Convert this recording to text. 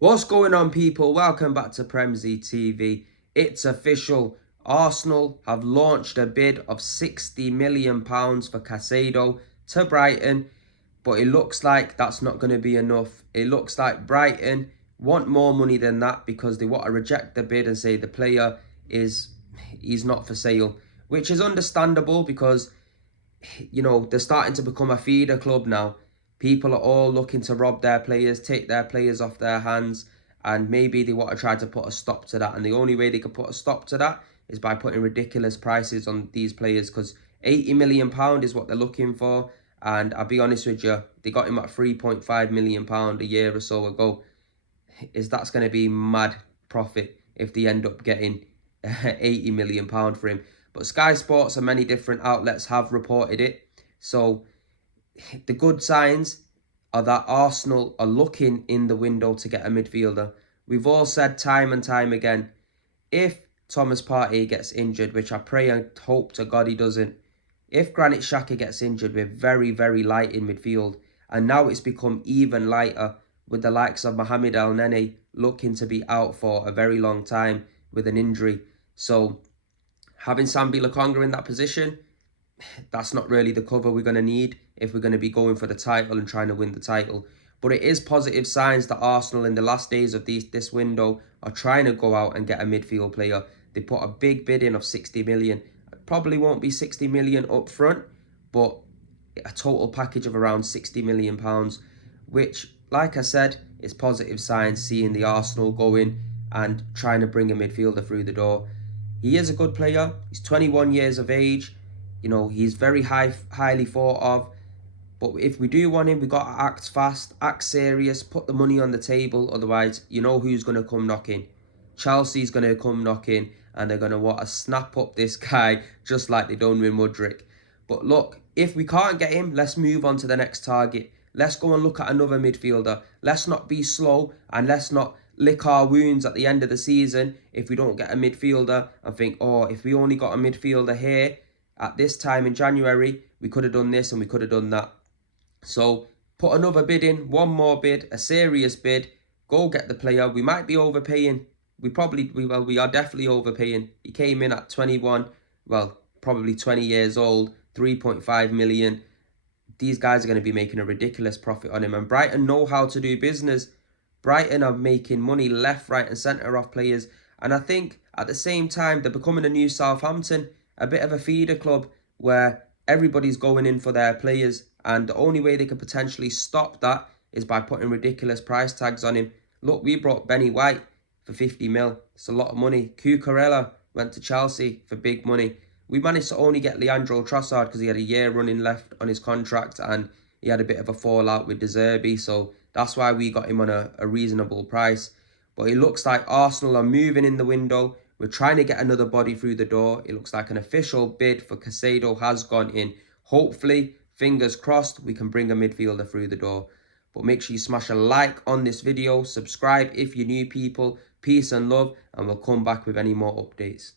What's going on, people? Welcome back to Premzy TV. It's official. Arsenal have launched a bid of £60 million for Caicedo to Brighton, but it looks like that's not going to be enough. It looks like Brighton want more money than that because they want to reject the bid and say the player he's not for sale, which is understandable because they're starting to become a feeder club now. People are all looking to rob their players, take their players off their hands, and maybe they want to try to put a stop to that. And the only way they could put a stop to that is by putting ridiculous prices on these players, because £80 million is what they're looking for. And I'll be honest with you, they got him at £3.5 million a year or so ago. That's going to be mad profit if they end up getting £80 million for him. But Sky Sports and many different outlets have reported it. So the good signs are that Arsenal are looking in the window to get a midfielder. We've all said time and time again, if Thomas Partey gets injured, which I pray and hope to God he doesn't, if Granit Xhaka gets injured, we're very, very light in midfield. And now it's become even lighter with the likes of Mohamed El Nene looking to be out for a very long time with an injury. So having Sambi Lokonga in that position, that's not really the cover we're going to need if we're going to be going for the title and trying to win the title. But it is positive signs that Arsenal in the last days of this window are trying to go out and get a midfield player. They put a big bid in of 60 million. It probably won't be 60 million up front, but a total package of around 60 million pounds, which, like I said, is positive signs seeing the Arsenal going and trying to bring a midfielder through the door. He is a good player. He's 21 years of age. He's very highly thought of. But if we do want him, we got to act fast, act serious, put the money on the table. Otherwise, you know who's going to come knocking. Chelsea's going to come knocking, and they're going to want to snap up this guy just like they done with Mudryk. But look, if we can't get him, let's move on to the next target. Let's go and look at another midfielder. Let's not be slow, and let's not lick our wounds at the end of the season if we don't get a midfielder and think, oh, if we only got a midfielder here at this time in January, we could have done this and we could have done that. So put another bid in, one more bid, a serious bid. Go get the player. We might be overpaying. We are definitely overpaying. He came in at 21, probably 20 years old, 3.5 million. These guys are going to be making a ridiculous profit on him. And Brighton know how to do business. Brighton are making money left, right and centre off players. And I think at the same time, they're becoming a new Southampton, a bit of a feeder club where everybody's going in for their players. And the only way they could potentially stop that is by putting ridiculous price tags on him. Look, we brought Benny White for 50 mil. It's a lot of money. Cucurella went to Chelsea for big money. We managed to only get Leandro Trossard because he had a year running left on his contract and he had a bit of a fallout with De Zerbi. So that's why we got him on a reasonable price. But it looks like Arsenal are moving in the window. We're trying to get another body through the door. It looks like an official bid for Caicedo has gone in. Hopefully, fingers crossed, we can bring a midfielder through the door. But make sure you smash a like on this video. Subscribe if you're new, people. Peace and love. And we'll come back with any more updates.